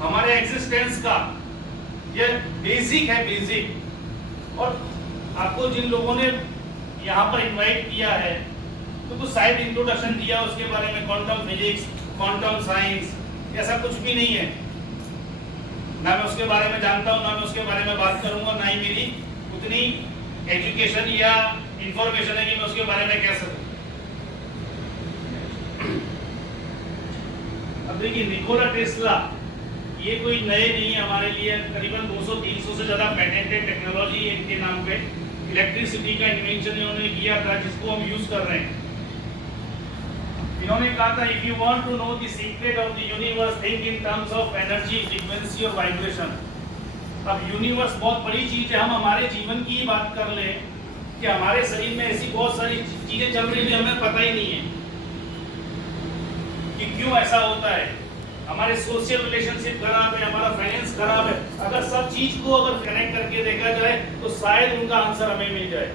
हमारे एग्जिस्टेंस का ये बेसिक है, बेसिक। और आपको जिन लोगों ने यहाँ पर इनवाइट किया है तो कुछ शायद इंट्रोडक्शन दिया उसके बारे में, क्वांटम फिजिक्स, क्वांटम साइंस, ऐसा कुछ भी नहीं है। ना मैं उसके बारे में जानता हूँ, ना मैं उसके बारे में बात करूंगा, ना ही मेरी उतनी एजुकेशन या इंफॉर्मेशन है कि मैं उसके बारे में कह सकूं। अब देखिए, निकोला टेस्ला ये कोई नए नहीं है हमारे लिए। करीबन 200-300 से ज्यादा पेटेंटेड टेक्नोलॉजी है इनके नाम पे। इलेक्ट्रिसिटी का इन्वेंशन इन्होंने किया था जिसको हम यूज कर रहे हैं। इन्होंने कहा था, if you want to know the secret of the universe, think in terms of energy, frequency और वाइब्रेशन। अब यूनिवर्स बहुत बड़ी चीज है। हम हमारे जीवन की ही बात कर लें कि हमारे शरीर में ऐसी बहुत सारी चीजें चल रही है हमें पता ही नहीं है कि क्यों ऐसा होता है। हमारे सोशल रिलेशनशिप खराब है, हमारा फाइनेंस खराब है। अगर सब चीज को अगर कनेक्ट करके देखा जाए तो शायद उनका आंसर हमें मिल जाए,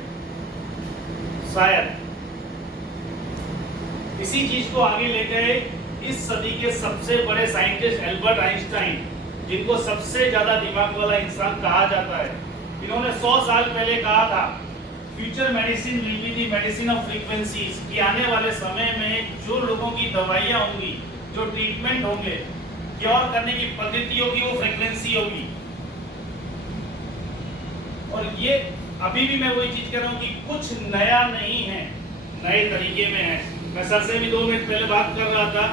शायद। इसी चीज को आगे ले गए इस सदी के सबसे बड़े साइंटिस्ट एल्बर्ट आइंस्टाइन, जिनको सबसे ज्यादा दिमाग वाला इंसान कहा जाता है। इन्होंने 100 साल पहले कहा था, future medicine will be the medicine of frequencies, कि आने वाले समय में जो लोगों की दवाइयां होंगी, जो ट्रीटमेंट होंगे, क्योर करने की पद्धति होगी, वो फ्रीक्वेंसी होगी। और ये अभी भी मैं वही चीज कह रहा हूं कि कुछ नया नहीं है, नए तरीके में है। मैं सर से भी 2 मिनट पहले बात कर रहा था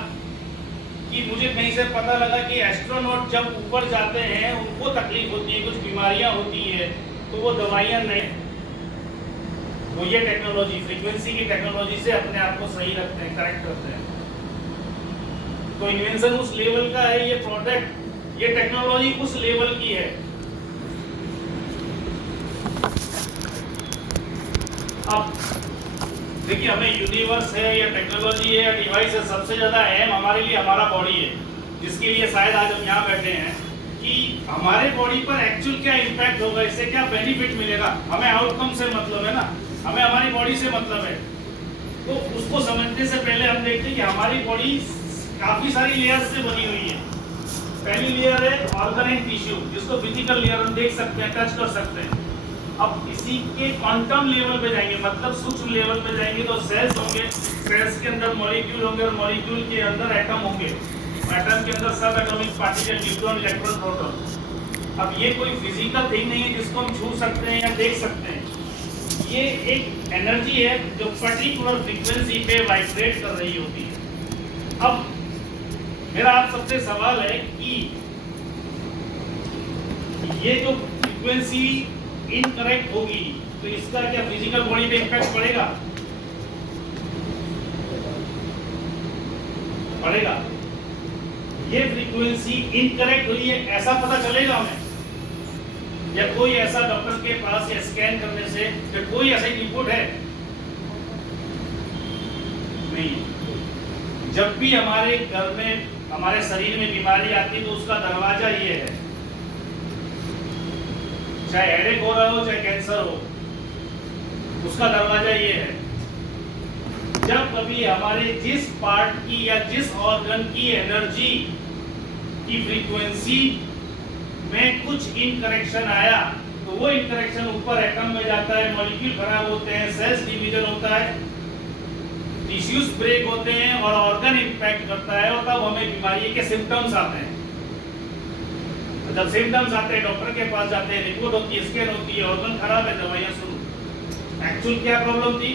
कि मुझे कहीं से पता लगा कि एस्ट्रोनॉट जब ऊपर जाते हैं उनको तकलीफ होती है, कुछ बीमारियां होती है, तो वो दवाइयां नहीं, वो ये टेक्नोलॉजी, फ्रीक्वेंसी की टेक्नोलॉजी से अपने आप को सही रखते हैं, करेक्ट करते हैं। तो इन्वेंशन उस लेवल का है, ये प्रोडक्ट, ये टेक्नोलॉजी उस लेवल की है। अब देखिए, हमें यूनिवर्स है या टेक्नोलॉजी है या डिवाइस है, सबसे ज्यादा अहम हमारे लिए हमारा बॉडी है, जिसके लिए शायद आज हम यहाँ बैठे हैं कि हमारे बॉडी पर एक्चुअल क्या इम्पैक्ट होगा, इससे क्या बेनिफिट मिलेगा। हमें आउटकम से मतलब है ना, हमें हमारी बॉडी से मतलब है। तो उसको समझने से पहले हम देखते हैं कि हमारी बॉडी काफी सारी लेयर्स से बनी हुई है। पहली लेयर है ऑर्गन एंड टिश्यू, जिसको फिजिकल लेयर हम देख सकते हैं, टच कर सकते हैं। अब इसी के क्वांटम लेवल पे जाएंगे, मतलब सूक्ष्म लेवल पे जाएंगे तो सेल्स होंगे, सेल्स के अंदर मॉलिक्यूल होंगे और मॉलिक्यूल के अंदर एटम होंगे, एटम के अंदर सब atomic particle, neutron, electron, proton. अब ये कोई फिजिकल थिंग नहीं है जिसको हम छू सकते हैं या देख सकते हैं। ये एक एनर्जी है जो पर्टिकुलर फ्रीक्वेंसी पे वाइब्रेट कर रही होती है। अब मेरा आप सबसे सवाल है कि ये जो फ्रीक्वेंसी इनकरेक्ट होगी तो इसका क्या फिजिकल बॉडी पे इम्पैक्ट पड़ेगा? पड़ेगा। ये फ्रीक्वेंसी इनकरेक्ट हुई है ऐसा पता चलेगा हमें, या कोई ऐसा डॉक्टर के पास या स्कैन करने से या कोई ऐसा रिपोर्ट है? नहीं। जब भी हमारे घर में, हमारे शरीर में बीमारी आती है तो उसका दरवाजा ये है, चाहे हेडेक हो रहा हो चाहे कैंसर हो, उसका दरवाजा ये है। जब कभी हमारे जिस पार्ट की या जिस ऑर्गन की एनर्जी की फ्रीक्वेंसी में कुछ इनकरेक्शन आया तो वो इनकरेक्शन ऊपर एटम में जाता है, मॉलिक्यूल खराब होते हैं, सेल्स डिवीजन होता है, टिश्यूज ब्रेक होते हैं और ऑर्गन इंपैक्ट करता है, और तब हमें बीमारी के सिम्टम्स आते हैं। जब सिम्टम्स आते हैं डॉक्टर के पास जाते हैं, रिपोर्ट होती है, स्कैन होती है, ऑर्गन खराब है, दवाइयां शुरू। एक्चुअल क्या प्रॉब्लम थी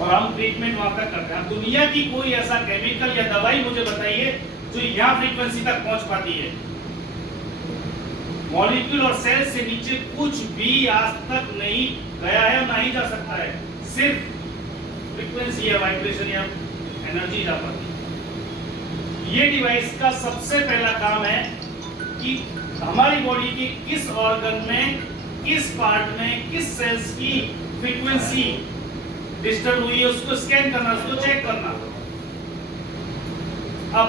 और हम ट्रीटमेंट वहां तक करते हैं। दुनिया की कोई ऐसा केमिकल या दवाई मुझे बताइए जो यहाँ फ्रीक्वेंसी तक पहुंच पाती है। मॉलिक्यूल और सेल से नीचे कुछ भी आज तक नहीं गया है, ना ही जा सकता है। सिर्फ फ्रीक्वेंसी या वाइब्रेशन या एनर्जी जा पाती है। ये डिवाइस का सबसे पहला काम है कि हमारी बॉडी की किस ऑर्गन में, किस पार्ट में, किस सेल्स की फ्रीक्वेंसी डिस्टर्ब हुई है उसको स्कैन करना, उसको चेक करना। अब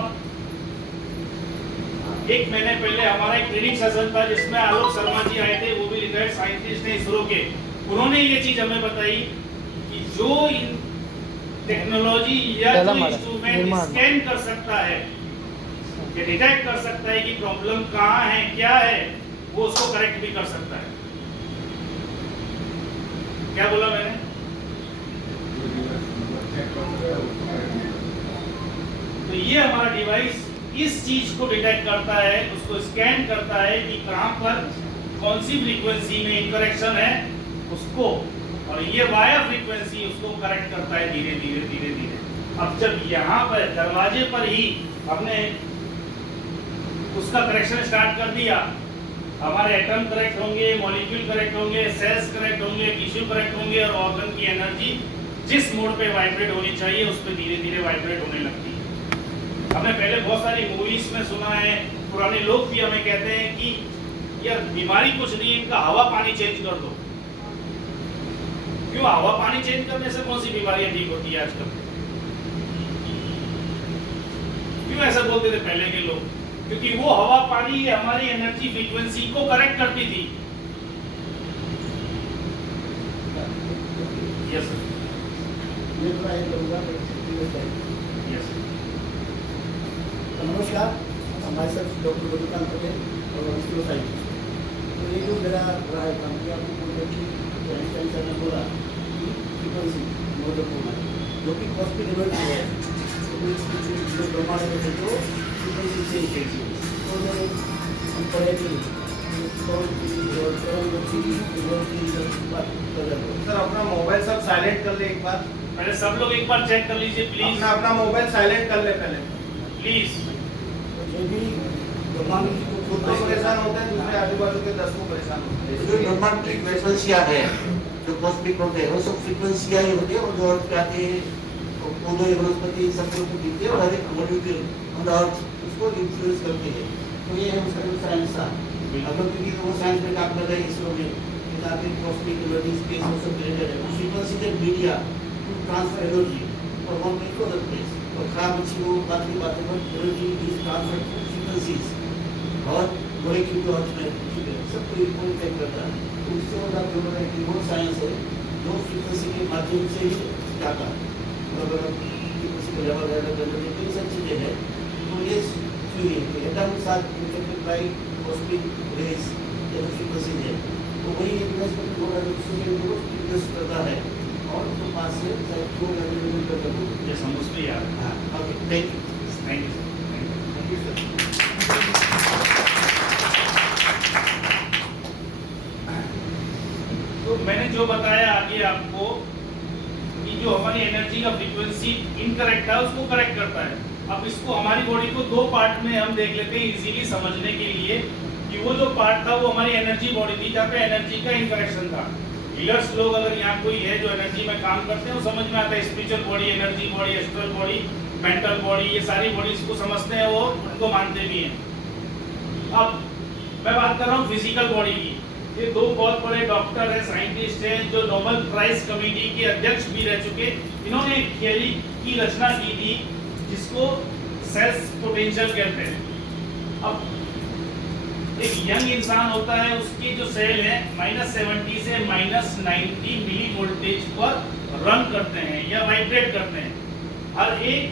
एक महीने पहले हमारा एक ट्रेनिंग सेशन था जिसमें आलोक शर्मा जी आए थे, वो भी रिटायर्ड साइंटिस्ट हैं इसरो के। उन्होंने ये चीज हमें बताई कि जो टेक्नोलॉजी या जो इंस्ट्रूमेंट स्कैन कर सकता है ये डिटेक्ट कर सकता है कि प्रॉब्लम कहाँ है, क्या है, वो उसको करेक्ट भी कर सकता है। क्या बोला मैंने? तो ये हमारा डिवाइस इस चीज को डिटेक्ट करता है, उसको स्कैन करता है कि कहां पर कौन सी फ्रीक्वेंसी में इंटरेक्शन है उसको, और ये वाया फ्रीक्वेंसी उसको करेक्ट करता है धीरे धीरे धीरे धीरे। अब जब यहाँ पर दरवाजे पर ही हमने उसका करेक्शन स्टार्ट कर दिया, हमारे एटम करेक्ट होंगे, मॉलिक्यूल करेक्ट होंगे, सेल्स करेक्ट होंगे, टिश्यू करेक्ट होंगे, और ऑर्गन की एनर्जी जिस मोड पे वाइब्रेट होनी चाहिए उस पे धीरे धीरे वाइब्रेट होने लगती है। हमने पहले बहुत सारी मूवीज में सुना है, पुराने लोग भी हमें कहते हैं कि यार बीमारी कुछ नहीं है, इनका हवा पानी चेंज कर दो। क्यों? हवा पानी चेंज करने से कौन सी बीमारियां ठीक होती है आजकल? क्यों ऐसा बोलते थे पहले के लोग? क्योंकि वो हवा पानी हमारी एनर्जी फ्रीक्वेंसी को करेक्ट करती थी। Yes sir. यस। नमस्कार, हमारे साथ डॉक्टर मधुकांत पटेल और वरिष्ठ साइंटिस्ट। तो ये जो मेरा रहा है काम कि आपको बोल रहे कि आइंस्टाइन सर ने बोला कि फ्रीक्वेंसी महत्वपूर्ण है, जो कि कॉस्मिक एनर्जी है, जो ब्रह्मांड में है जो फ्रीक्वेंसी से ही है। तो हम पढ़े कि सर अपना मोबाइल सब साइलेंट कर ले एक बार। पहले सब लोग एक बार चेक कर लीजिए प्लीज। अपना मोबाइल साइलेंट कर ले पहले प्लीज। जो भी ब्रह्मांड की खुद तो परेशान होते हैं, दूसरे आजू बाजू के 10 को परेशान होते हैं। जो ब्रह्मांड की फ्रीक्वेंसियां है, जो कॉस्मिक होते हैं, वो सब फ्रीक्वेंसियां ही होती है, और जो अर्थ पे आते हैं, पौधे वनस्पति सब लोग को दिखते हैं, और हर एक मॉलिक्यूल ऑन द अर्थ उसको इन्फ्लुएंस करते हैं। तो ये है उसका जो साइंस था। अगर क्योंकि वो साइंस में काम कर रहे हैं इसरो में, ताकि कॉस्मिक एनर्जी स्पेस और सब रिलेटेड है। फ्रीक्वेंसी के media to transfer energy from one place to other place, और खराब अच्छी हो बात की बातें पर energy is transfer to frequencies, और मॉलिक्यूल के अर्थ में सब कोई कॉन्टैक्ट करता है। तो उससे वो बात जो है कि वो साइंस है जो फ्रीक्वेंसी के माध्यम से ही जाता है। अगर फ्रीक्वेंसी को लेवल है तो ये सब चीज़ें हैं। तो ये एटम के साथ इंटरप्रेट बाय कॉस्मिक रेज या फ्रीक्वेंसी है, तो वही इन्वेस्ट में बोला जो सूर्य को इन्वेस्ट करता है, और उसके पास से शायद दो लेवल करता है। ये समझ में यार। हाँ, okay, thank you. Thank you thank you sir. तो मैंने जो बताया आगे आपको कि जो हमारी एनर्जी का फ्रीक्वेंसी इनकरेक्ट है उसको करेक्ट करता है। अब इसको हमारी बॉडी को दो पार्ट में हम देख लेते हैं इजीली समझने के लिए, कि वो जो पार्ट था वो हमारी एनर्जी बॉडी थी जहाँ पे एनर्जी का इनकरेक्शन था। हीलर्स लोग अगर यहाँ कोई है जो एनर्जी में काम करते हैं वो समझ में आता है, spiritual body, energy body, astral body, mental body, ये सारी बॉडीज को समझते हैं, वो उनको मानते भी हैं। अब मैं बात कर रहा हूँ फिजिकल बॉडी की। ये दो बहुत बड़े डॉक्टर हैं, साइंटिस्ट हैं, जो नोबेल प्राइज कमेटी के अध्यक्ष भी रह चुके। इन्होंने एक थियरी की रचना की थी जिसको सेल्स पोटेंशियल कहते हैं। अब एक यंग इंसान होता है, उसकी जो सेल है -70 से -90 मिली वोल्टेज पर रन करते हैं या वाइब्रेट करते हैं। हर एक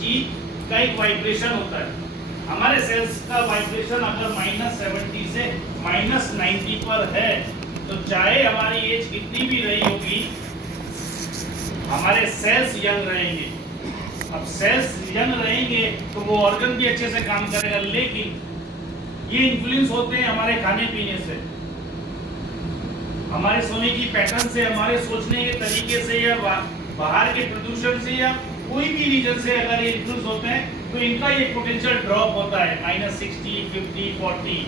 चीज का एक वाइब्रेशन होता है। हमारे सेल्स का वाइब्रेशन अगर -70 से -90 पर है, तो चाहे हमारी एज कितनी भी रही होगी, हमारे सेल्स यंग रहेंगे। अब सेल्स यंग रहेंगे तो वो ऑर्गन भी अच्छे से काम करेगा, लेकिन ये इन्फ्लुएंस होते हैं हमारे खाने पीने से, हमारे सोने की पैटर्न से, हमारे सोचने के तरीके से, या बाहर के प्रदूषण से, या कोई भी रीजन से अगर ये इन्फ्लुएंस होते हैं तो इनका ये पोटेंशियल ड्रॉप होता है। -60, 50, 40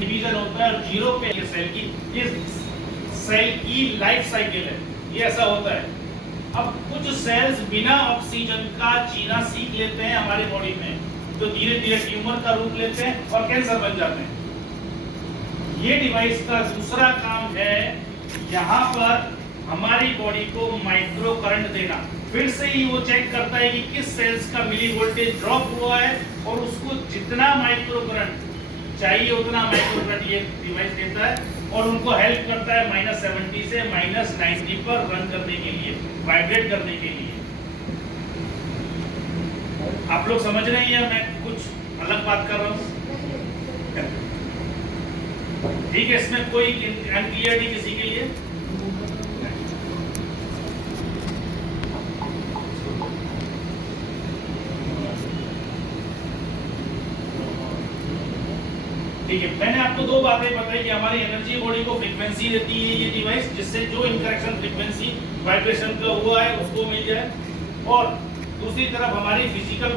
डिवीजन होता है, और 0 पे ये सेल की लाइफ साइकिल है, ये ऐसा होता है। अब कुछ सेल्स बिना ऑक्सीजन का जीना सीख लेते हैं हमारी बॉडी में, तो धीरे धीरे ट्यूमर का रूप लेते हैं और कैंसर बन जाते हैं। ये डिवाइस का दूसरा काम है यहाँ पर हमारी बॉडी को माइक्रो करंट देना। फिर से ही वो चेक करता है कि किस सेल्स का मिली वोल्टेज ड्रॉप हुआ है, और उसको जितना माइक्रो करंट चाहिए उतना माइक्रो करंट ये डिवाइस देता है, और उनको हेल्प करता है -70 से -90 पर रन करने के लिए, वाइब्रेट करने के लिए। आप लोग समझ रहे हैं या मैं कुछ अलग बात कर रहा हूँ। ठीक है, इसमें कोई अनक्लियरिटी किसी के लिए? ठीक है, मैंने आपको दो बातें बताई कि हमारी एनर्जी बॉडी को फ्रीक्वेंसी देती है ये डिवाइस, जिससे जो इनकरेक्शन फ्रीक्वेंसी वाइब्रेशन का हुआ है उसको मिल जाए, और दूसरी तरफ हमारी फिजिकल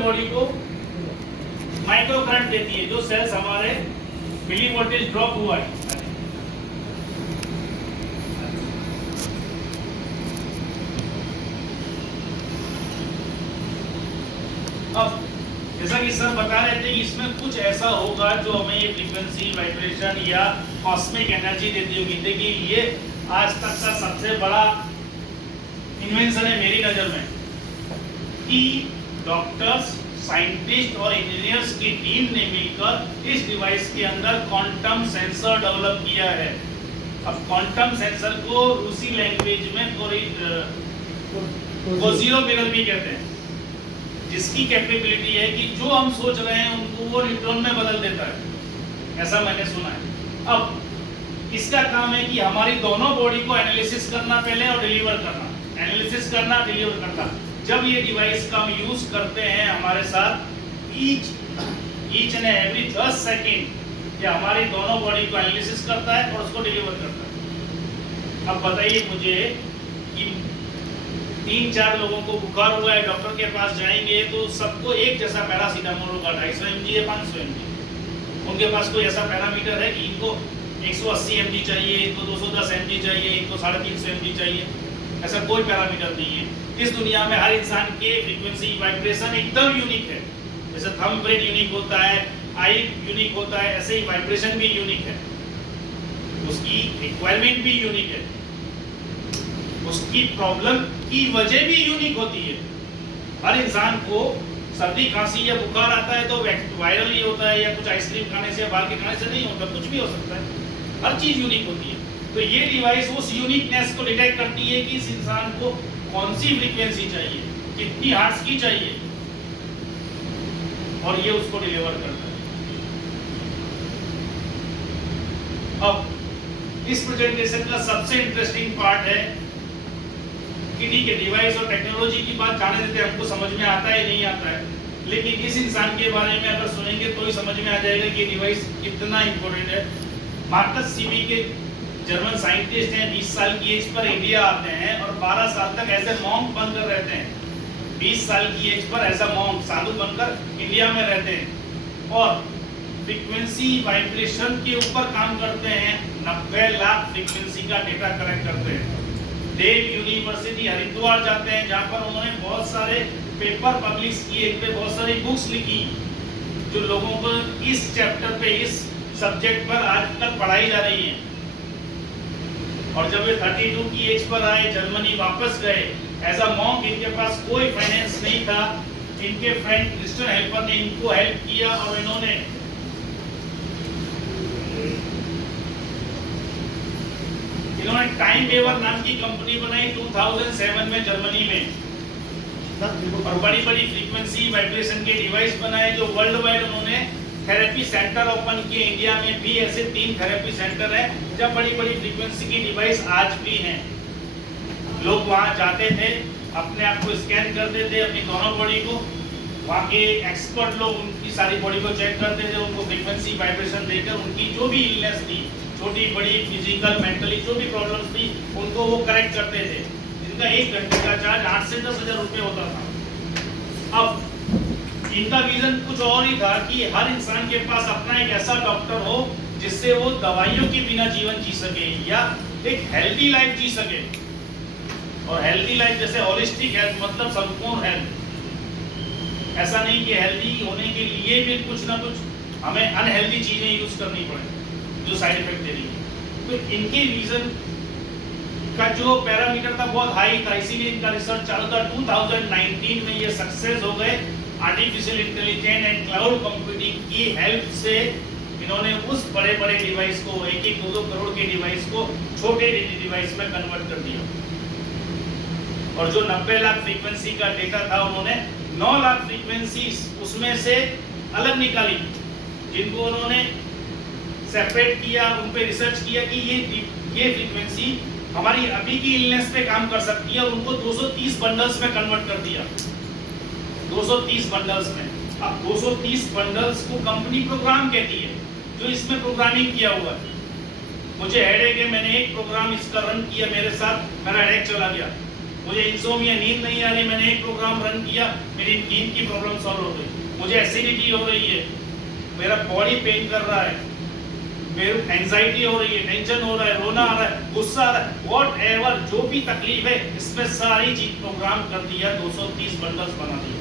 बॉडी को माइक्रो करंट देती है, जो सेल्स हमारे मिली वोल्टेज ड्रॉप हुआ है। अब जैसा कि सर बता रहे थे कि इसमें कुछ ऐसा होगा जो हमें ये फ्रीक्वेंसी वाइब्रेशन या कॉस्मिक एनर्जी देती होगी। देखिए, ये आज तक का सबसे बड़ा इन्वेंशन है मेरी नज़र में, कि डॉक्टर्स, साइंटिस्ट और इंजीनियर्स की टीम ने मिलकर इस डिवाइस के अंदर क्वांटम सेंसर डेवलप किया है। अब क्वांटम सेंसर को रूसी लैंग्वेज में कोज़ीरो मिरर भी कहते हैं, जिसकी कैपेबिलिटी है कि जो हम सोच रहे हैं उनको वो न्यूट्रॉन में बदल देता है, ऐसा मैंने सुना है। अब इसका काम है कि हमारी दोनों बॉडी को एनालिसिस करना पहले और डिलीवर करना, एनालिसिस करना, डिलीवर करना। जब ये डिवाइस का हम यूज करते हैं हमारे साथ ईच एंड एवरी 10 सेकेंड, ये हमारी दोनों बॉडी को एनालिसिस करता है और उसको डिलीवर करता है। अब बताइए मुझे कि 3-4 लोगों को बुखार हुआ है, डॉक्टर के पास जाएंगे तो सबको एक जैसा पैरासीटामोल होगा, 250 mg या 500 mg। उनके पास कोई ऐसा पैरामीटर है कि इनको 180 mg चाहिए, इनको 210 mg चाहिए, इनको 350 mg चाहिए? ऐसा कोई पैरामीटर नहीं है। इस दुनिया में हर इंसान के फ्रीक्वेंसी वाइब्रेशन एकदम यूनिक है। जैसे थंब प्रिंट यूनिक होता है, आई यूनिक होता है, ऐसे ही वाइब्रेशन भी यूनिक है, उसकी रिक्वायरमेंट भी यूनिक है, उसकी प्रॉब्लम की वजह भी यूनिक होती है। हर इंसान को सर्दी खांसी या बुखार आता है तो वायरल ही होता है, या कुछ आइसक्रीम खाने से, बाहर के खाने से नहीं होता, कुछ भी हो सकता है। हर चीज यूनिक होती है। तो ये डिवाइस उस यूनिकनेस को डिटेक्ट करती है कि इस इंसान को कौन सी फ्रीक्वेंसी चाहिए, कितनी हर्ट्ज की चाहिए, और ये उसको डिलीवर करता है। अब इस प्रेजेंटेशन का सबसे इंटरेस्टिंग पार्ट है कि ठीक है, डिवाइस और टेक्नोलॉजी की बात जाने देते, हमको समझ में आता है नहीं आता है, लेकिन इस इंसान के बारे में अगर सुनेंगे तो ही समझ में आ जाएगा कि डिवाइस कितना इंपॉर्टेंट है। मार्कस सीबी के जर्मन साइंटिस्ट हैं, 20 साल की एज पर इंडिया आते हैं और 12 साल तक ऐसे मॉन्क बनकर रहते हैं। 20 साल की एज पर ऐसा मॉन्क, साधु बनकर इंडिया में रहते हैं और फ्रीक्वेंसी वाइब्रेशन के ऊपर काम करते हैं। 90 लाख फ्रीक्वेंसी का डेटा कलेक्ट करते हैं। देव यूनिवर्सिटी हरिद्वार जाते हैं, जहाँ पर उन्होंने बहुत सारे पेपर पब्लिश किए, इन पे बहुत सारी बुक्स लिखी, जो लोगों को इस चैप्टर पे, इस सब्जेक्ट पर आज तक पढ़ाई जा रही है। और जब वे 32 की एज पर आए, जर्मनी वापस गए एज अ मॉन्क, इनके पास कोई फाइनेंस नहीं था, इनके फ्रेंड क्रिश्चियन हेल्पर ने इनको हेल्प किया और इन्होंने टाइम वेवर नाम की कंपनी बनाई 2007 में जर्मनी में, और बड़ी बड़ी फ्रीक्वेंसी वाइब्रेशन के डिवाइस बनाए जो वर्ल्ड वाइड उन्होंने थेरेपी सेंटर ओपन किए। इंडिया में भी ऐसे 3 थेरेपी सेंटर हैं जब बड़ी बड़ी फ्रीक्वेंसी की डिवाइस आज भी हैं। लोग वहां जाते थे, अपने आप को स्कैन करते थे, अपनी दोनों बॉडी को, वहाँ के एक्सपर्ट लोग उनकी सारी बॉडी को चेक करते थे, उनको फ्रीक्वेंसी वाइब्रेशन देकर उनकी जो भी इलनेस थी, छोटी बड़ी फिजिकल मेंटली जो भी प्रॉब्लम्स थी, उनको वो करेक्ट करते थे। इनका 1 घंटे का चार्ज 8 से 10 हज़ार रुपये होता था। अब इनका विजन कुछ और ही था कि हर इंसान के पास अपना एक ऐसा डॉक्टर हो जिससे वो दवाइयों के बिना जीवन जी सके या एक हेल्दी लाइफ जी सके। और हेल्दी लाइफ जैसे होलिस्टिक हेल्थ, मतलब संपूर्ण हेल्थ। ऐसा नहीं कि हेल्दी होने के लिए भी कुछ ना कुछ हमें अनहेल्दी चीजें यूज करनी पड़े जो साइड इफेक्ट दे रही है। तो इनके विजन का जो पैरामीटर था बहुत हाई था, इसीलिए इनका रिसर्च चालू था। 2019 में ये सक्सेस हो गए। Artificial intelligence and cloud computing की हेल्प से इन्होंने उस बड़े बड़े डिवाइस को, 1-1, 2-2 करोड़ के डिवाइस को छोटे डिवाइस में कन्वर्ट कर दिया। और जो 90 लाख फ्रीक्वेंसी का डेटा था उन्होंने 9 लाख फ्रीक्वेंसीज उसमें से अलग निकाली, जिनको उन्होंने सेपरेट किया, उन पे रिसर्च किया कि ये फ्रीक्वेंसी हमारी अभी की इलनेस पे काम कर सकती है, और उनको 230 बंडल्स में कन्वर्ट कर दिया। 230 बंडल्स में। अब 230 बंडल्स को कंपनी प्रोग्राम कहती है, जो इसमें प्रोग्रामिंग किया हुआ है। मुझे हेडेक है, मैंने एक प्रोग्राम इसका रन किया, मेरे साथ मेरा हेडेक चला गया। मुझे इंसोमिया, नींद नहीं आ रही, मैंने एक प्रोग्राम रन किया, मेरी नींद की प्रॉब्लम सॉल्व हो गई। मुझे एसिडिटी हो रही है, मेरा बॉडी पेन कर रहा है, मेरे एंजाइटी हो रही है, टेंशन हो रहा है, रोना आ रहा है, गुस्सा आ रहा है, वॉट एवर जो भी तकलीफ है, इसमें सारी चीज प्रोग्राम कर दिया, 230 बंडल्स बना दिए।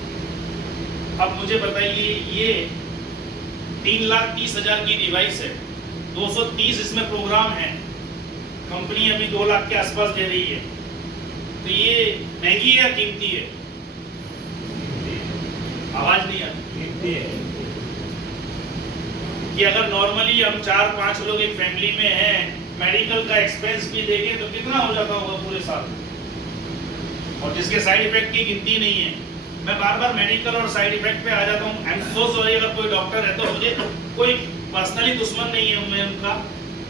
अब मुझे बताइए, ये 3,30,000 की डिवाइस है, 230 इसमें प्रोग्राम है, कंपनी अभी 2 लाख के आसपास दे रही है, तो ये महंगी है या कीमती है? आवाज नहीं आती। कीमती है कि अगर नॉर्मली हम 4-5 लोग एक फैमिली में हैं, मेडिकल का एक्सपेंस भी देखें तो कितना हो जाता होगा पूरे साल, और जिसके साइड इफेक्ट की गिनती नहीं है। मैं बार-बार मेडिकल और साइड इफेक्ट पे आ जाता हूँ। आई एम सो सॉरी, अगर कोई डॉक्टर है तो मुझे कोई पर्सनली दुश्मन नहीं है मैं उनका।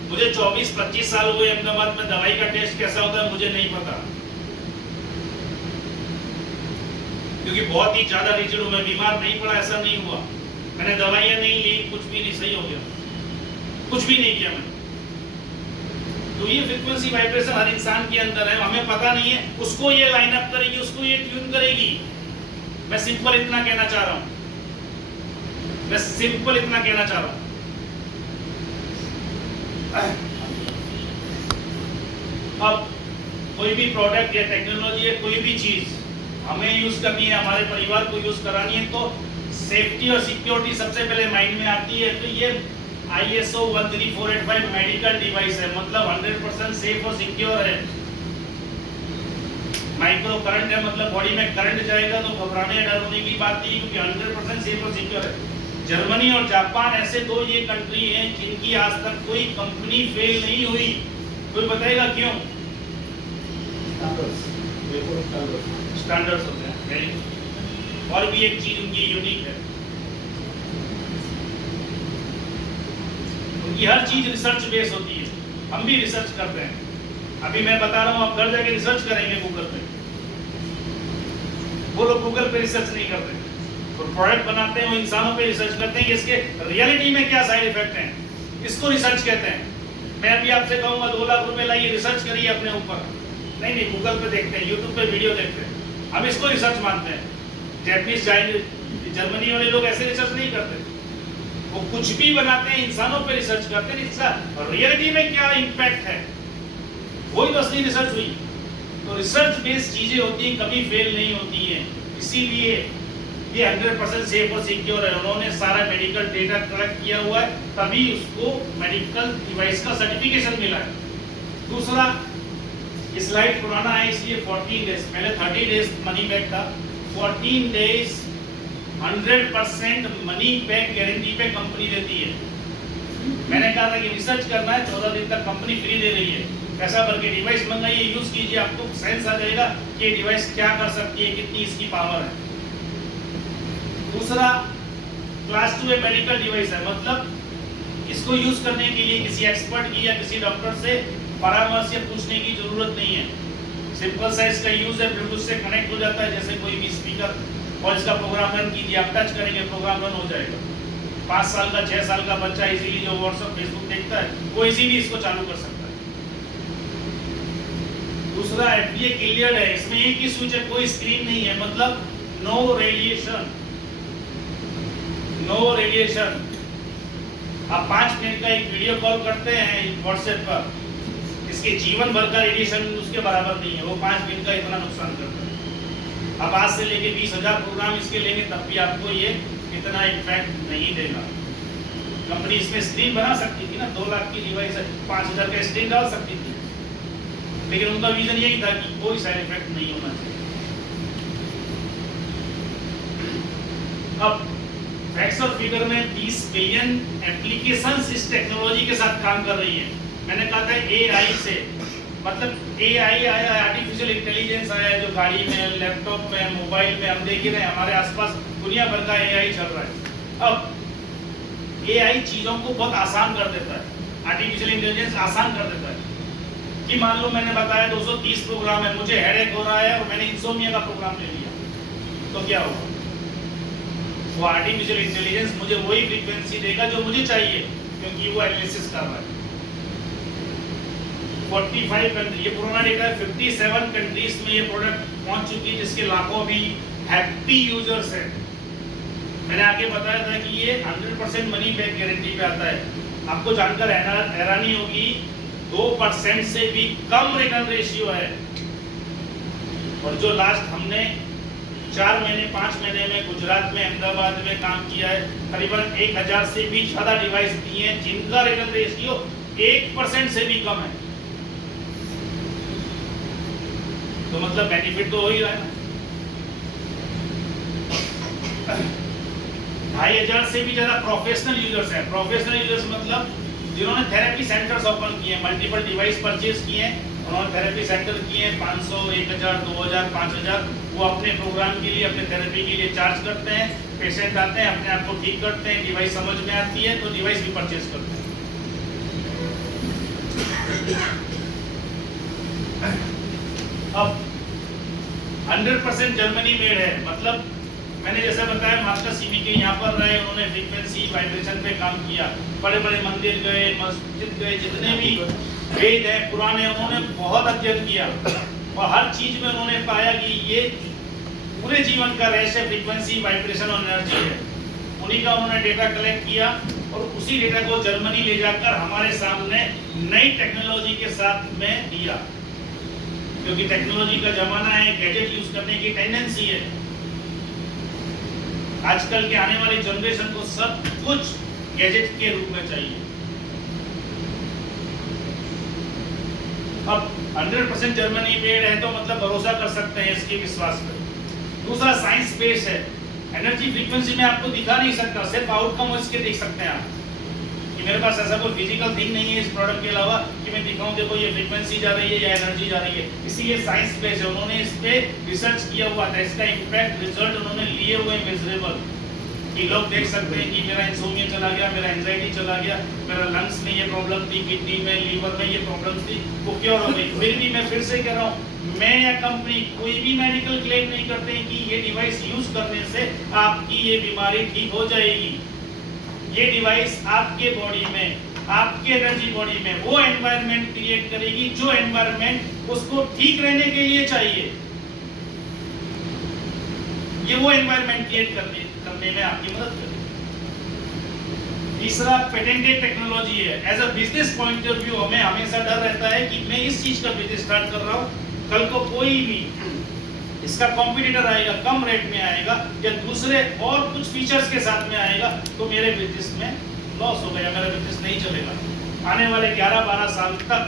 मुझे 24-25 साल हुए अहमदाबाद में, दवाई का टेस्ट कैसा होता है मुझे नहीं पता, क्योंकि बहुत ही ज्यादा रिजिड हूं मैं, बीमार नहीं पड़ा ऐसा नहीं हुआ, मैंने दवाइयां नहीं ली, कुछ भी नहीं, सही हो गया, कुछ भी नहीं किया मैंने। तो ये फ्रीक्वेंसी वाइब्रेशन हर इंसान के अंदर है, हमें पता नहीं है, उसको ये लाइन अप करेगी, उसको ये ट्यून करेगी। मैं सिंपल इतना कहना चाह रहा हूं, मैं सिंपल इतना कहना चाह रहा हूं। अब कोई भी प्रोडक्ट या टेक्नोलॉजी या कोई भी चीज हमें यूज करनी है, हमारे परिवार को यूज करानी है, तो सेफ्टी और सिक्योरिटी सबसे पहले माइंड में आती है। तो ये ISO 13485 मेडिकल डिवाइस है, मतलब 100% सेफ और सिक्योर है। माइक्रो करंट है, मतलब बॉडी में करंट जाएगा तो घबराने डर होने की बात नहीं, क्योंकि 100% सेफ और सिक्योर है। जर्मनी और जापान ऐसे दो ये कंट्री हैं जिनकी आज तक कोई कंपनी फेल नहीं हुई। कोई बताएगा क्यों? स्टैंडर्ड्स होते हैं, वेरी गुड। और भी एक चीज उनकी यूनिक है, उनकी हर चीज रिसर्च बेस होती है। हम भी रिसर्च करते हैं, अभी मैं बता रहा हूँ, आप घर जाके रिसर्च करेंगे गूगल पे। वो लोग गूगल पे रिसर्च नहीं करते, तो प्रोडक्ट बनाते हैं वो इंसानों पे रिसर्च करते हैं कि इसके रियलिटी में क्या साइड इफेक्ट हैं, इसको रिसर्च कहते हैं। मैं अभी आपसे कहूँगा 2 लाख रुपए लाइए, रिसर्च करिए अपने ऊपर। नहीं, गूगल पे देखते हैं, यूट्यूब पे वीडियो देखते हैं, हम इसको रिसर्च मानते हैं। जैपनीज, जर्मनी वाले लोग ऐसे रिसर्च नहीं करते, वो कुछ भी बनाते हैं इंसानों पे रिसर्च करते हैं, इसका रियलिटी में क्या इम्पैक्ट है, वही तो असली रिसर्च हुई। तो रिसर्च बेस्ड चीजें होती हैं, कभी फेल नहीं होती हैं, इसीलिए ये 100% सेफ और सिक्योर है। उन्होंने सारा मेडिकल डेटा कलेक्ट किया हुआ है, तभी उसको मेडिकल डिवाइस का सर्टिफिकेशन मिला है। दूसरा, ये स्लाइड पुराना है इसलिए 14 डेज, पहले 30 डेज मनी बैक था, 14 डेज 100% मनी बैक गारंटी पे कंपनी देती है। मैंने कहा था कि रिसर्च करना है, 14 दिन तक कंपनी फ्री दे रही है। पैसा भर के डिवाइस मंगाइए, यूज कीजिए, आपको सेंस आ जाएगा कि ये डिवाइस क्या कर सकती है, कितनी इसकी पावर है। दूसरा, क्लास 2 मेडिकल डिवाइस है, मतलब इसको यूज करने के लिए किसी एक्सपर्ट की या किसी डॉक्टर से परामर्श या पूछने की जरूरत नहीं है। सिंपल सा इसका यूज है, ब्लूटूथ से कनेक्ट हो जाता है जैसे कोई भी स्पीकर, और इसका प्रोग्राम रन कीजिए, आप टच करेंगे प्रोग्राम रन हो जाएगा। 5 साल का 6 साल का बच्चा इजीली जो व्हाट्सएप फेसबुक देखता है वो इजीली इसको चालू कर सकता है। दूसरा, FDA क्लियर्ड है, इसमें एक ही स्विच है, कोई स्क्रीन नहीं है, मतलब नो रेडिएशन, नो रेडिएशन। आप 5 मिनट का एक वीडियो कॉल करते हैं व्हाट्सएप पर, इसके जीवन भर का रेडिएशन उसके बराबर नहीं है, वो 5 मिनट का इतना नुकसान करता है। अब आज से लेके 20,000 प्रोग्राम इसके लेंगे तब भी आपको ये इतना इम्पैक्ट नहीं देगा। कंपनी इसमें स्क्रीन बना सकती थी ना, 2 लाख की डिवाइस है, 5,000 का स्क्रीन डाल सकती थी, लेकिन उनका विजन यही था कि कोई साइड इफेक्ट नहीं होना चाहिए। अब फैक्ट्स और फिगर में 20 बिलियन एप्लीकेशंस इस टेक्नोलॉजी के साथ काम कर रही है। मैंने कहा था AI से मतलब AI आया, आर्टिफिशियल इंटेलिजेंस आया है, जो गाड़ी में, लैपटॉप में, मोबाइल में हम देख ही रहे हैं, हमारे आसपास दुनिया भर का AI चल रहा है। अब AI चीजों को बहुत आसान कर देता है, आर्टिफिशियल इंटेलिजेंस आसान कर देता है कि मान लो मैंने बताया 230 प्रोग्राम है, मुझे हेडेक हो रहा है और मैंने इंसोम्निया का प्रोग्राम ले लिया, तो क्या होगा? वो आर्टिफिशियल इंटेलिजेंस मुझे वही फ्रीक्वेंसी देगा जो मुझे चाहिए, क्योंकि वो एनालिसिस कर रहा है। 45 कंट्री, ये पुराना डेटा है, 57 कंट्रीज में ये प्रोडक्ट पहुंच चुकी है, जिसके लाखों भी हैप्पी यूजर्स हैं। मैंने आगे बताया था कि ये 100% मनी बैक गारंटी पे आता है। आपको जानकर हैरानी होगी, 2% से भी कम रिटर्न रेशियो है। और जो लास्ट हमने 4 महीने 5 महीने में गुजरात में, अहमदाबाद में काम किया है, करीबन 1000 से भी ज्यादा डिवाइस दिए हैं जिनका रिटर्न रेशियो 1% से भी कम है। तो मतलब बेनिफिट तो हो ही रहा है ना। 2500 से भी ज्यादा प्रोफेशनल यूजर्स हैं। प्रोफेशनल यूजर्स मतलब जिन्होंने थेरेपी सेंटर्स ओपन किए हैं, मल्टीपल डिवाइस परचेज किए हैं, उन्होंने थेरेपी सेंटर किए हैं, 500, 1000, 2000, 5000, वो अपने प्रोग्राम के लिए, अपने थेरेपी के लिए चार्ज करते हैं। पेशेंट आते हैं, अपने आप को ठीक करते हैं, डिवाइस समझ में आती है तो डिवाइस भी परचेज करते हैं। अब 100% जर्मनी मेड है, मतलब मैंने जैसा बताया मास्टर सीबी के यहाँ पर रहे, उन्होंने फ्रीक्वेंसी वाइब्रेशन पे काम किया, बड़े बड़े मंदिर गए, मस्जिद गए, जितने भी वेद हैं पुराने, उन्होंने बहुत अध्ययन किया और हर चीज में उन्होंने पाया कि ये पूरे जीवन का रहस्य फ्रीक्वेंसी, वाइब्रेशन और एनर्जी है। उन्हीं का उन्होंने डेटा कलेक्ट किया और उसी डेटा को जर्मनी ले जाकर हमारे सामने नई टेक्नोलॉजी के साथ में दिया, क्योंकि टेक्नोलॉजी का जमाना है, गैजेट यूज करने की टेंडेंसी है। आजकल के आने वाली जनरेशन को सब कुछ गैजेट के रूप में चाहिए। अब 100% जर्मनी मेड है तो मतलब भरोसा कर सकते हैं इसके विश्वास पर। दूसरा साइंस बेस है। एनर्जी फ्रीक्वेंसी में आपको दिखा नहीं सकता, सिर्फ आउटकम इसके देख सकते हैं आप, कि मेरे पास ऐसा कोई फिजिकल थिंग नहीं है इस प्रोडक्ट के अलावा कि मैं दिखाऊं देखो ये फ्रीक्वेंसी जा रही है या एनर्जी जा रही है। इसीलिए साइंस बेस है, उन्होंने इस पे रिसर्च किया हुआ था, इसका इंपैक्ट रिजल्ट उन्होंने लिए हुए मेजरेबल, कि लोग देख सकते हैं कि मेरा इंसोम्निया चला गया, मेरा एंजाइटी चला गया, मेरा लंग्स में ये प्रॉब्लम थी, किडनी में, लीवर में ये प्रॉब्लम थी, वो क्योर हो गई। फिर भी मैं फिर से कह रहा हूँ, मैं या कंपनी कोई भी मेडिकल क्लेम नहीं करते हैं कि ये डिवाइस यूज करने से आपकी ये बीमारी ठीक हो जाएगी। ये डिवाइस आपके बॉडी में, आपके एनर्जी बॉडी में वो एनवायरनमेंट क्रिएट करेगी जो एनवायरनमेंट उसको ठीक रहने के लिए चाहिए। ये वो एनवायरनमेंट क्रिएट करने में आपकी मदद करेगी। तीसरा पेटेंटेड टेक्नोलॉजी है। As a business point of view हमें हमेशा डर रहता है कि मैं इस चीज का बिजनेस स्टार्ट कर रहा हूँ, कल को कोई भी इसका कॉम्पिटिटर आएगा, कम रेट में आएगा या दूसरे और कुछ फीचर्स के साथ में आएगा तो मेरे बिजनेस में लॉस हो गया, मेरा बिजनेस नहीं चलेगा। आने वाले 11-12 साल तक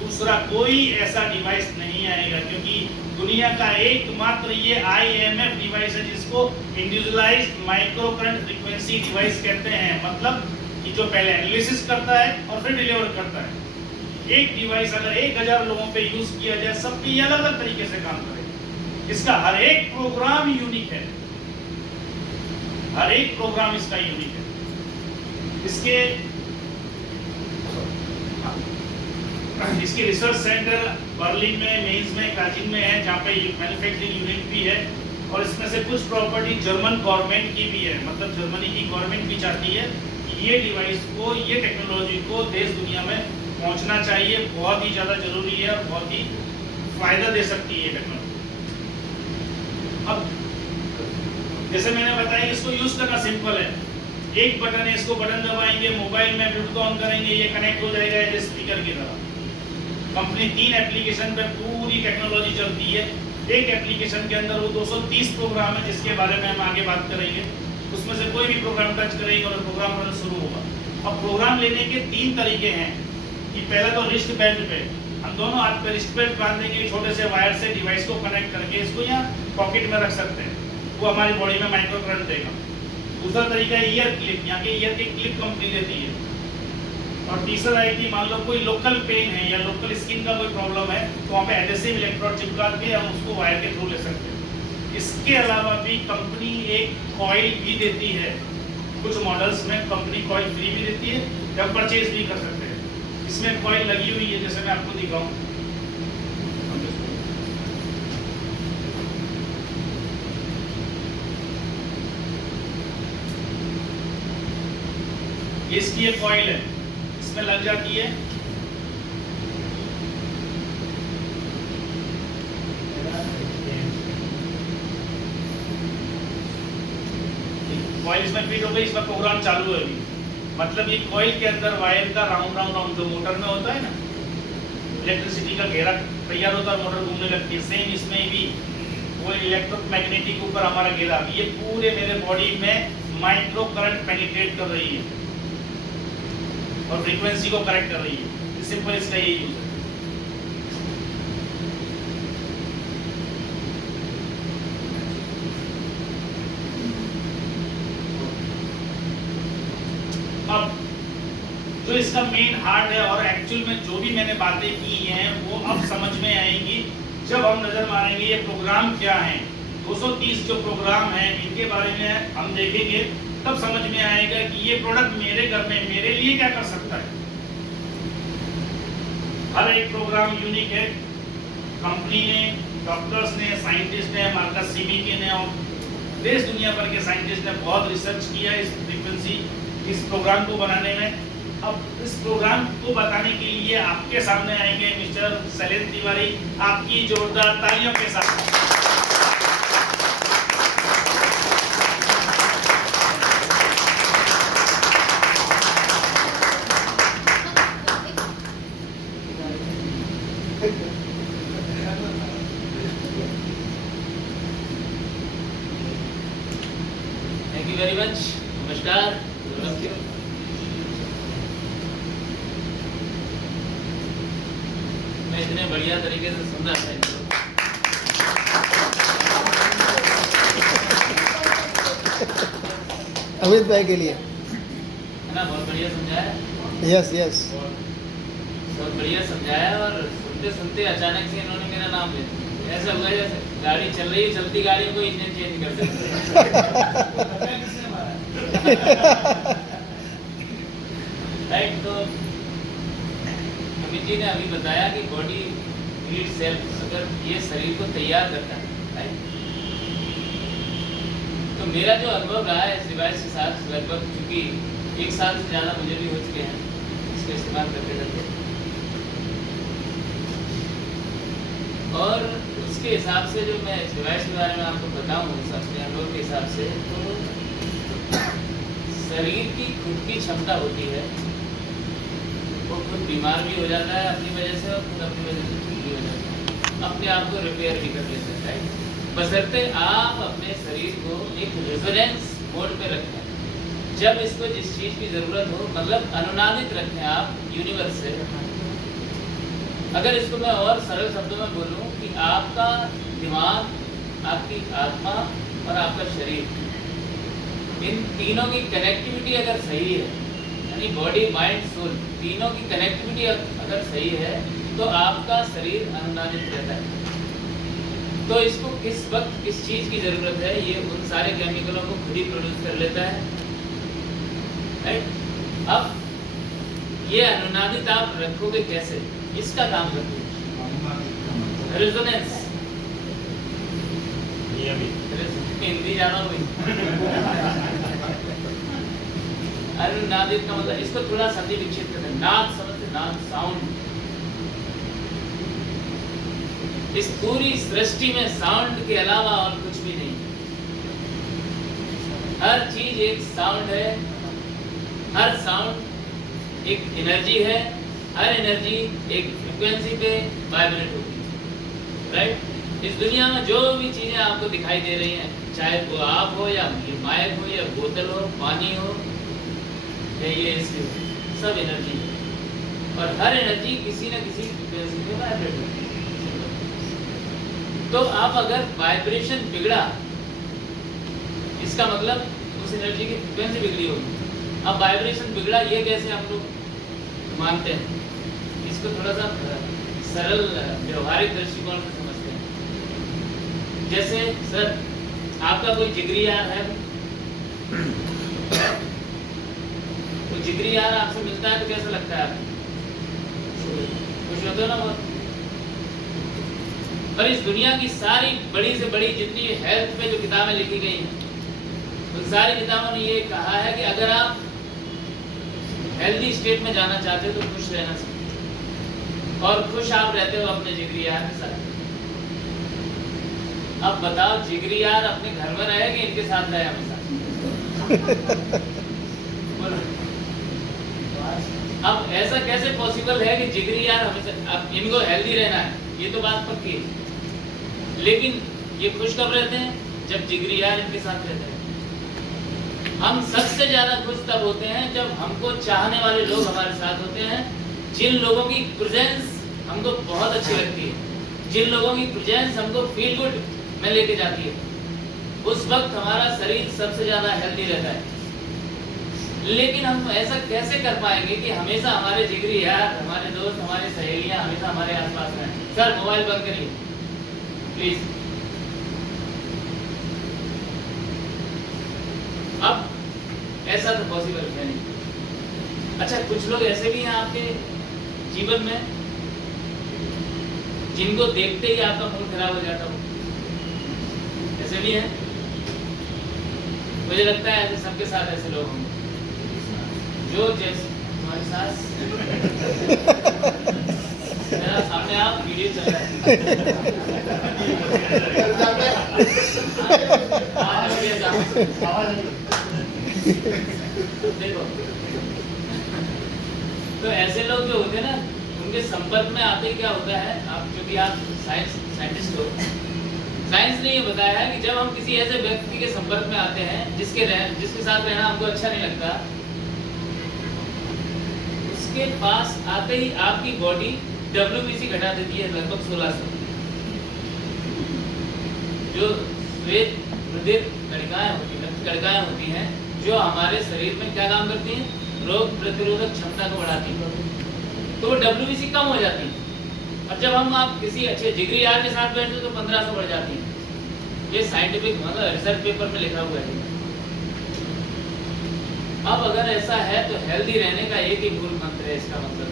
दूसरा कोई ऐसा डिवाइस नहीं आएगा, क्योंकि दुनिया का एकमात्र ये IMF डिवाइस है जिसको individualised micro current frequency device कहते हैं। मतलब कि जो पहले एनालिसिस करता है और फिर डिलीवर करता है। एक डिवाइस अगर 1000 लोगों पे यूज किया जाए, सब पे ये अलग-अलग तरीके से काम करेगा। इसका हर एक प्रोग्राम यूनिक है, हर एक प्रोग्राम इसका यूनिक है। इसके रिसर्च सेंटर बर्लिन में, मेंस में, क्राचिंग में है, जहाँ पे मैन्युफैक्चरिंग यूनिट भी है। और इसमें से कुछ प्रॉपर्टी जर्मन गवर्नमेंट की भी है, मतलब जर्मनी की गवर्नमेंट भी चाहती है कि ये डिवाइस को, ये टेक्नोलॉजी को देश दुनिया में पहुंचना चाहिए। बहुत ही ज़्यादा जरूरी है और बहुत ही फायदा दे सकती है ये टेक्नोलॉजी। अब जैसे मैंने बताया, इसको यूज करना सिंपल है। एक बटन है, इसको बटन दबाएंगे, मोबाइल में ब्लूटूथ ऑन करेंगे, ये कनेक्ट हो जाएगा एज स्पीकर की तरह। कंपनी 3 एप्लीकेशन पे पूरी टेक्नोलॉजी चलती है। एक एप्लीकेशन के अंदर वो 230 प्रोग्राम है जिसके बारे में हम आगे बात करेंगे। उसमें से कोई भी प्रोग्राम टच करेंगे और प्रोग्राम रन शुरू होगा। अब प्रोग्राम लेने के 3 तरीके हैं कि पहला तो रिस्ट बेल्ट पे, हम दोनों हाथ पे रिस्ट बेल्ट बांधेंगे, छोटे से वायर से डिवाइस को कनेक्ट करके इसको यहाँ पॉकेट में रख सकते हैं, वो हमारी बॉडी में माइक्रो करंट देगा। दूसरा तरीका है ईयर क्लिप, यहाँ के ईयर की क्लिप कंपनी देती है, और तीसरा है कि मान लो कोई लोकल पेन है या लोकल स्किन का कोई प्रॉब्लम है तो वहाँ पे एडेसिव इलेक्ट्रोड चिपका के हम उसको वायर के थ्रू ले सकते हैं। इसके अलावा भी कंपनी एक कॉइल भी देती है, कुछ मॉडल्स में कंपनी कॉइल फ्री भी देती है या परचेज भी कर सकते हैं। इसमें कॉइल लगी हुई है, जैसे मैं आपको दिखाऊं, इसकी एक कॉइल है, इसमें लग जाती है। कॉइल इसमें फिट हो गई, इसमें प्रोग्राम चालू है अभी। मतलब ये कॉइल के अंदर वायर का राउंड राउंड राउंड जो मोटर में होता है ना, इलेक्ट्रिसिटी का घेरा तैयार होता है, मोटर घूमने लगती है। सेम इसमें भी वो इलेक्ट्रोमैग्नेटिक ऊपर हमारा घेरा, ये पूरे मेरे बॉडी में माइक्रो करंट पेनिट्रेट कर रही है और फ्रीक्वेंसी को करेक्ट कर रही है। सिंपल इसका यही यूज है। अब जो इसका मेन हार्ट है और एक्चुअल में जो भी मैंने बातें की हैं वो अब समझ में आएंगी जब हम नजर मारेंगे ये प्रोग्राम क्या है। 230 जो प्रोग्राम हैं इनके बारे में हम देखेंगे, तब समझ में आएगा कि ये प्रोडक्ट मेरे घर में मेरे लिए क्या कर सकता है। हर एक प्रोग्राम यूनिक है। कंपनी ने, डॉक्टर्स ने, साइंटिस्ट ने, मार्कस सिमिकी ने और देश दुनिया भर के साइंटिस्ट ने बहुत रिसर्च किया इस फ्रीक्वेंसी, इस प्रोग्राम को बनाने में। अब इस प्रोग्राम को बताने के लिए आपके सामने आएंगे मिस्टर शैलेंद्र तिवारी, आपकी जोरदार तालियों के साथ। Thank you very much. नमस्कार। मैं इतने बढ़िया तरीके से सुन रहा था इनको। अमित भाई के लिए है ना, बहुत बढ़िया समझाया। यस यस बहुत बढ़िया समझाया और सुनते सुनते अचानक से इन्होंने मेरा नाम ले दिया। ऐसा हुआ जैसे गाड़ी चल रही है, चलती गाड़ी को इंजन चेंज कर देते। राइट, तो अमित जी ने अभी बताया कि बॉडी नीड सेल्फ, अगर ये शरीर को तैयार करता है। राइट, तो मेरा जो अनुभव रहा है इस डिवाइस के साथ, लगभग चूंकि 1 साल से ज़्यादा मुझे भी हो चुके हैं इसका इस्तेमाल करते करते, और उसके हिसाब से जो मैं इस डिवाइस के बारे में आपको बताऊं अपने अनुभव के हिसाब से, तो शरीर की खुद की क्षमता होती है, वो खुद बीमार भी हो जाता है अपनी वजह से और खुद अपनी वजह से ठीक भी हो जाता है, अपने आप को रिपेयर भी कर लेता है। बशर्ते आप अपने शरीर को एक रेजोनेंस मोड पे रखें, जब इसको जिस चीज़ की ज़रूरत हो, मतलब अनुनादित रखें आप यूनिवर्स से। अगर इसको मैं और सरल शब्दों में बोलूं कि आपका दिमाग, आपकी आत्मा और आपका शरीर, इन तीनों की कनेक्टिविटी अगर सही है, यानी बॉडी माइंड सोल तीनों की कनेक्टिविटी अगर सही है, तो आपका शरीर अनुनादित रहता है। तो इसको किस वक्त किस चीज़ की ज़रूरत है, ये उन सारे केमिकलों को खुद ही प्रोड्यूस कर लेता है। राइट, अब ये अनुनादित आप रखोगे कैसे, इसका काम करते हैं रेजोनेंस। हिंदी जानो भाई। अनुनादित का मतलब, इसको थोड़ा संधि विच्छेद करते हैं। नाद समझते, नाद साउंड। इस पूरी सृष्टि में साउंड के अलावा और कुछ भी नहीं। हर चीज एक साउंड है, हर साउंड एक एनर्जी है, हर एनर्जी एक फ्रीक्वेंसी पे वाइब्रेट होती है। राइट, इस दुनिया में जो भी चीजें आपको दिखाई दे रही हैं, चाहे वो आप हो या माइक हो या बोतल हो, पानी हो या ये एसी हो, सब एनर्जी है और हर एनर्जी किसी न किसी फ्रीक्वेंसी पे वाइब्रेट होती है। तो आप अगर वाइब्रेशन बिगड़ा, इसका मतलब उस एनर्जी की फ्रीक्वेंसी बिगड़ी होगी। अब वाइब्रेशन बिगड़ा ये कैसे हम लोग मानते हैं, इसको थोड़ा सा सरल व्यवहारिक दृष्टिकोण से समझते हैं। जैसे सर, आपका कोई जिगरी यार है, तो जिगरी यार आपसे मिलता है तो कैसा लगता है आपको? खुश होते हो ना बहुत। पर इस दुनिया की सारी बड़ी से बड़ी जितनी हेल्थ पे जो किताबें लिखी गई हैं, उन सारी किताबों ने ये कहा है कि अगर आप हेल्दी स्टेट में जाना चाहते हो तो खुश रहना सीखो, और खुश आप रहते हो अपने जिगरी यार के साथ। अब बताओ, जिगरी यार अपने घर में रहे कि इनके साथ रहे हमेशा? बोलो। अब ऐसा कैसे पॉसिबल है कि जिगरी यार हमेशा, अब इनको हेल्दी रहना है, ये तो बात पक्की है, लेकिन ये खुश कब रहते हैं? जब जिगरी यार इनके साथ रहते हैं। हम सबसे ज्यादा खुश तब होते हैं जब हमको चाहने वाले लोग हमारे साथ होते हैं, जिन लोगों की प्रेजेंस हमको बहुत अच्छी लगती है, जिन लोगों की प्रेजेंस हमको फील गुड में लेके जाती है, उस वक्त हमारा शरीर सबसे ज्यादा हेल्दी रहता है। लेकिन हम ऐसा कैसे कर पाएंगे कि हमेशा हमारे जिगरी यार, हमारे दोस्त, हमारी सहेलियां हमेशा हमारे आसपास रहें? सर मोबाइल बंद करिए प्लीज। अब ऐसा तो पॉसिबल है नहीं। अच्छा, कुछ लोग ऐसे भी हैं आपके जीवन में जिनको देखते ही आपका मूड खराब हो जाता हो, ऐसे भी हैं? मुझे लगता है ऐसे सबके साथ ऐसे लोग होंगे जो जैसे हमारे साथ मेरा सामने आप वीडियो चल रहा है। देखो, तो ऐसे लोग जो होते हैं ना, उनके संपर्क में आते ही क्या होता है, आप क्योंकि आप साइंटिस्ट हो, साइंस ने ये बताया है कि जब हम किसी ऐसे व्यक्ति के संपर्क में आते हैं जिसके साथ रहना हमको अच्छा नहीं लगता, उसके पास आते ही आपकी बॉडी WBC घटा देती है लगभग 1600। जो श्वेत रुधिर कणिकाएं होती हैं, जो हमारे शरीर में क्या काम करती हैं? रोग प्रतिरोधक क्षमता को बढ़ाती है, तो वो WBC कम हो जाती है। और जब हम आप किसी अच्छे जिगरी यार के साथ बैठते तो 1500 बढ़ जाती है। ये साइंटिफिक मतलब रिसर्च पेपर में लिखा हुआ है। अब अगर ऐसा है तो हेल्दी रहने का एक ही मूल मंत्र है, इसका मतलब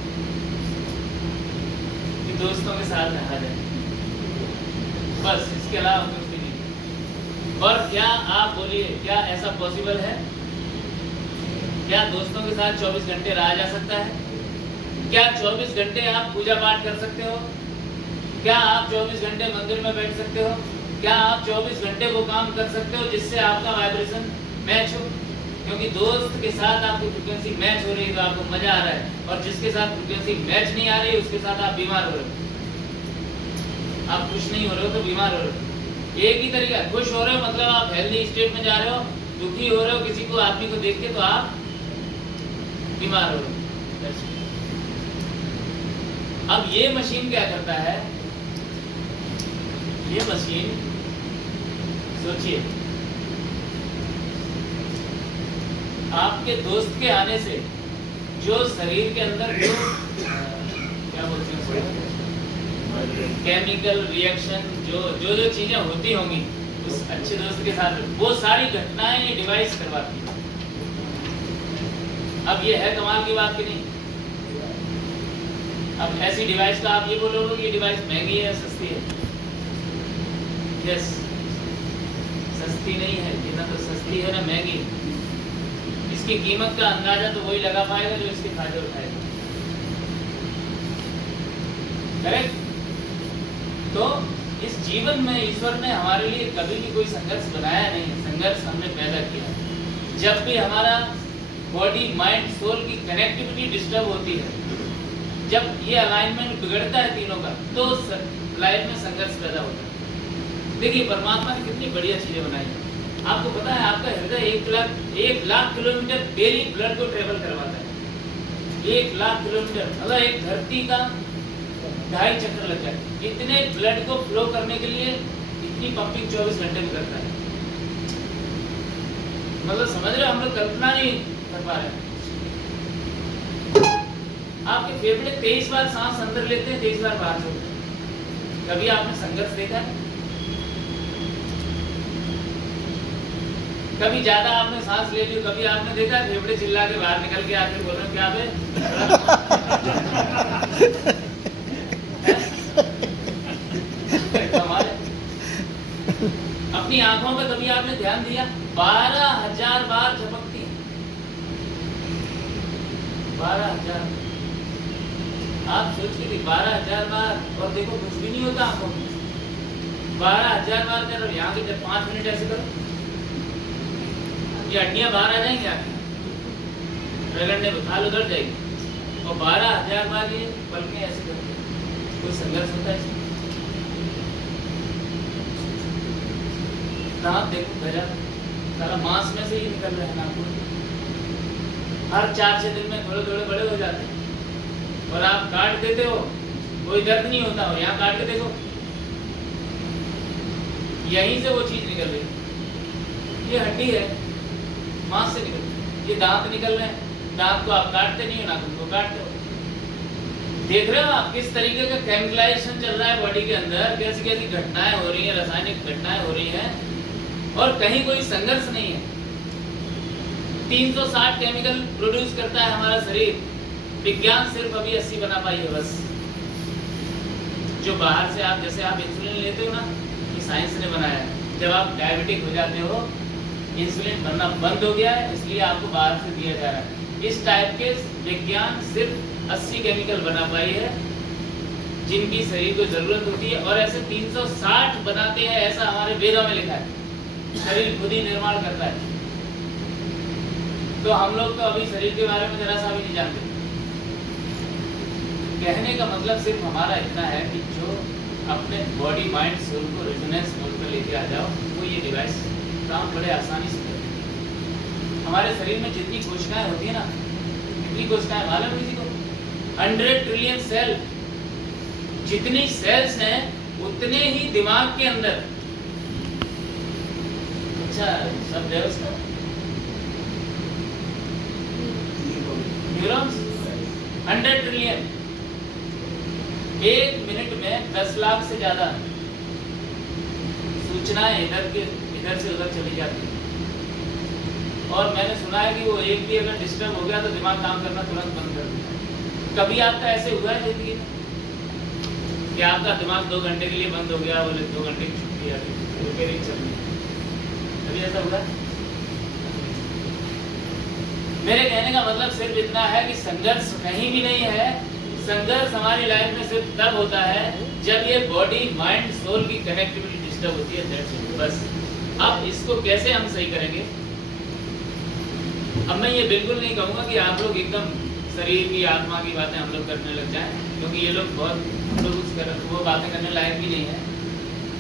कि दोस्तों के साथ रहा जाए, बस, इसके अलावा कुछ भी नहीं। और क्या आप बोलिए, क्या ऐसा पॉसिबल है? क्या दोस्तों के साथ 24 घंटे रहा जा सकता है? क्या 24 घंटे आप पूजा पाठ कर सकते हो? क्या आप 24 घंटे मंदिर में बैठ सकते हो? क्या आप 24 घंटे वो काम कर सकते हो जिससे आपका वाइब्रेशन मैच हो? क्योंकि दोस्त के साथ आपकी फ्रीक्वेंसी मैच हो रही है तो आपको मजा आ रहा है, और जिसके साथ फ्रीक्वेंसी मैच नहीं आ रही है उसके साथ आप बीमार हो रहे हो। आप खुश नहीं हो रहे हो तो बीमार हो रहे हो। एक ही तरीका, खुश हो रहे हो मतलब आप हेल्दी स्टेट में जा रहे हो, दुखी हो रहे हो किसी को आदमी को देख के तो आप बीमार हो रहे हो। अब ये मशीन क्या करता है? ये मशीन, सोचिए, आपके दोस्त के आने से जो शरीर के अंदर जो क्या बोलते हैं केमिकल रिएक्शन, जो चीजें होती होंगी उस अच्छे दोस्त के साथ, वो सारी घटनाएं ये डिवाइस करवाती है। अब ये है कमाल की बात कि नहीं? अब ऐसी डिवाइस का आप ये बोलोगे कि ये डिवाइस महंगी है सस्ती है? यस, सस्ती नहीं है, ये ना तो सस्ती है ना महंगी। इसकी कीमत का अंदाजा तो वही लगा पाएगा जो इसके फायदे उठाएगा। करेक्ट? तो इस जीवन में ईश्वर ने हमारे लिए कभी भी कोई संघर्ष बनाया नहीं, संघर्ष हमने पैदा किया। जब भी हमारा बॉडी माइंड सोल की कनेक्टिविटी डिस्टर्ब होती है, जब ये अलाइनमेंट बिगड़ता है तीनों का, तो लाइफ में संघर्ष पैदा होता है। देखिए, परमात्मा ने कितनी बढ़िया चीजें बनाई है। आपको पता है आपका हृदय 1 लाख किलोमीटर डेली ब्लड को ट्रेवल करवाता है। 1 लाख किलोमीटर मतलब एक धरती का 2.5 चक्कर लग जाए। इतने ब्लड को फ्लो करने के लिए इतनी पंपिंग 24 घंटे में करता है। मतलब समझ रहे हो, हम लोग कल्पना नहीं कर पा रहे। आपके फेफड़े 23 बार सांस अंदर लेते हैं, 23 बार बाहर छोड़ते हैं। कभी आपने संघर्ष देखा है? कभी ज्यादा आपने सांस ले ली, कभी आपने देखा है फेफड़े चिल्ला के बाहर निकल के आके बोल रहे हैं क्या बे? कमाल है। अपनी आंखों पे कभी आपने ध्यान दिया? 12,000 बार झपकती है, 12,000। आप सोचिए 12,000 बार, और देखो कुछ भी नहीं होता आंखों में। 12,000 बार करो, यहाँ के 5 मिनट ऐसे करो, ये हड्डियां बाहर आ जाएंगी आपकी, रगड़ने पे खाल उधर जाएगी। और 12,000 बार ये पलकें ऐसे करते हैं। कोई संघर्ष होता है इसमें? दांत देखो गजब, सारा मांस में से ही निकल रहा है नाखून। हर 4-6 दिन में थोड़े थोड़े बड़े हो जाते हैं, और आप काट देते हो, कोई दर्द नहीं होता, और यहाँ काट के देखो, यहीं से वो चीज निकल रही। ये हड्डी है, मांस से निकल रही। ये दांत निकल रहे हैं, दांत को आप काटते नहीं हो, नाखून को काटते हो। देख रहे हो आप किस तरीके का केमिकलाइजेशन चल रहा है बॉडी के अंदर, कैसी कैसी घटनाएं हो रही हैं, रासायनिक घटनाएं हो रही हैं, और कहीं कोई संघर्ष नहीं है। 360 केमिकल प्रोड्यूस करता है हमारा शरीर, विज्ञान सिर्फ अभी 80 बना पाई है बस। जो बाहर से आप, जैसे आप इंसुलिन लेते हो ना, ये साइंस ने बनाया है। जब आप डायबिटिक हो जाते हो, इंसुलिन बनना बंद हो गया है, इसलिए आपको बाहर से दिया जा रहा है। इस टाइप के विज्ञान सिर्फ 80 केमिकल बना पाई है जिनकी शरीर को जरूरत होती है, और ऐसे 360 बनाते हैं, ऐसा हमारे वेदों में लिखा है। शरीर खुद ही निर्माण करता है। तो हम लोग तो अभी शरीर के बारे में जरा सा भी नहीं जानते। कहने का मतलब सिर्फ हमारा इतना है कि जो अपने बॉडी माइंड सोल को रेजोनेंस मोड पर लेके आ जाओ, वो ये डिवाइस काम बड़े आसानी से करते हैं। हमारे शरीर में जितनी कोशिकाएं होती है ना, कितनी कोशिकाएं मालूम किसी को? 100 ट्रिलियन सेल। जितनी सेल्स हैं उतने ही दिमाग के अंदर। अच्छा, सब व्यवस्था न्यूरॉन्स 100 ट्रिलियन। 1 मिनट में 10 लाख से ज्यादा सूचनाएं इधर से उधर चली जाती है। और मैंने सुना है कि वो एक भी अगर डिस्टर्ब हो गया तो दिमाग काम करना तुरंत बंद कर देता है। कभी आपका ऐसे हुआ है जिंदगी में कि आपका दिमाग 2 घंटे के लिए बंद हो गया, बोले 2 घंटे की छुट्टी आ गई, रिपेयरिंग चल रही है? कभी ऐसा हुआ? मेरे कहने का मतलब सिर्फ इतना है कि संघर्ष कहीं भी नहीं है। संघर्ष हमारी लाइफ में सिर्फ तब होता है जब ये बॉडी माइंड सोल की कनेक्टिविटी डिस्टर्ब होती है, दैट्स इट, बस। अब इसको कैसे हम सही करेंगे? अब मैं ये बिल्कुल नहीं कहूँगा कि आप लोग एकदम शरीर की आत्मा की बातें हम लोग करने लग जाएं, क्योंकि ये लोग बहुत, हम लोग वो बातें करने लायक भी नहीं है।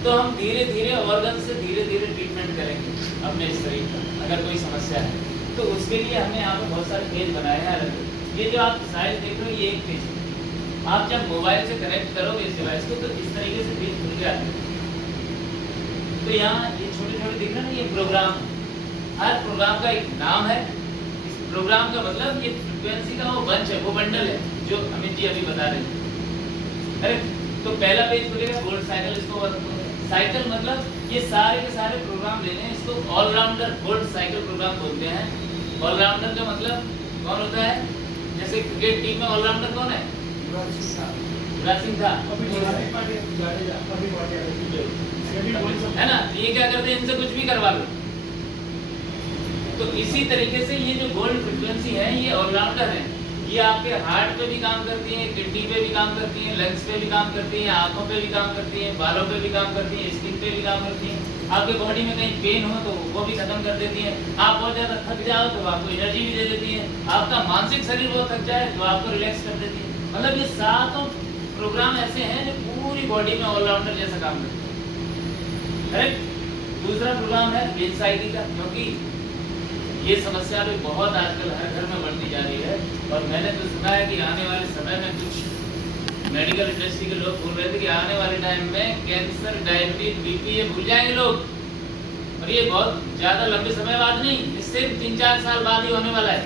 तो हम धीरे धीरे ऑर्गन से धीरे धीरे ट्रीटमेंट करेंगे अपने इस शरीर का। अगर कोई समस्या है तो उसके लिए हमने यहाँ पे बहुत सारे पेज बनाए हैं अलग। ये जो आप साइज देख रहे हो, ये एक पेज है। आप जब मोबाइल से कनेक्ट करोगे इस डिवाइस को, तो इस तरीके से पेज खुल के आते हैं। तो यहाँ ये छोटे छोटे दिख रहे हैं ना, ये प्रोग्राम, हर प्रोग्राम का एक नाम है। इस प्रोग्राम का मतलब ये फ्रिक्वेंसी का वो बंच है, वो बंडल है जो अमित जी अभी बता रहे थे। अरे तो पहला पेज खुलेगा गोल्ड साइकिल, इसको साइकिल मतलब ये सारे के सारे प्रोग्राम लेने हैं। इसको ऑलराउंडर गोल्ड साइकिल प्रोग्राम बोलते हैं। ऑलराउंडर का मतलब कौन होता है? जैसे क्रिकेट टीम में ऑलराउंडर कौन है? युवराज सिंह था, है ना? ये क्या करते हैं, इनसे कुछ भी करवा लो। तो इसी तरीके से ये जो गोल्ड फ्रिक्वेंसी है, ये ऑलराउंडर है। ये आपके हार्ट पे भी काम करती है, किडनी पे भी काम करती है, लंग्स पे भी काम करती है, आंखों पे भी काम करती है, बालों पे भी काम करती है, स्किन पे भी काम करती है। आपके बॉडी में कहीं पेन हो तो वो भी खत्म कर देती है। आप बहुत ज़्यादा थक जाओ तो आपको एनर्जी भी दे देती है। आपका मानसिक शरीर बहुत थक जाए तो आपको रिलैक्स कर देती है। मतलब ये 7 प्रोग्राम ऐसे हैं जो पूरी बॉडी में ऑलराउंडर जैसा काम करते हैं। करेक्ट। दूसरा प्रोग्राम है एंजाइटी का, क्योंकि ये समस्या भी बहुत आजकल हर घर में बढ़ती जा रही है। और मैंने तो सुना है कि आने वाले समय में कुछ मेडिकल इंडस्ट्री के लोग बोल रहे थे कि आने वाले टाइम में कैंसर, डायबिटीज, बीपी ये भूल जाएंगे लोग। और ये बहुत ज़्यादा लंबे समय बाद नहीं, इससे 3-4 साल बाद ही होने वाला है।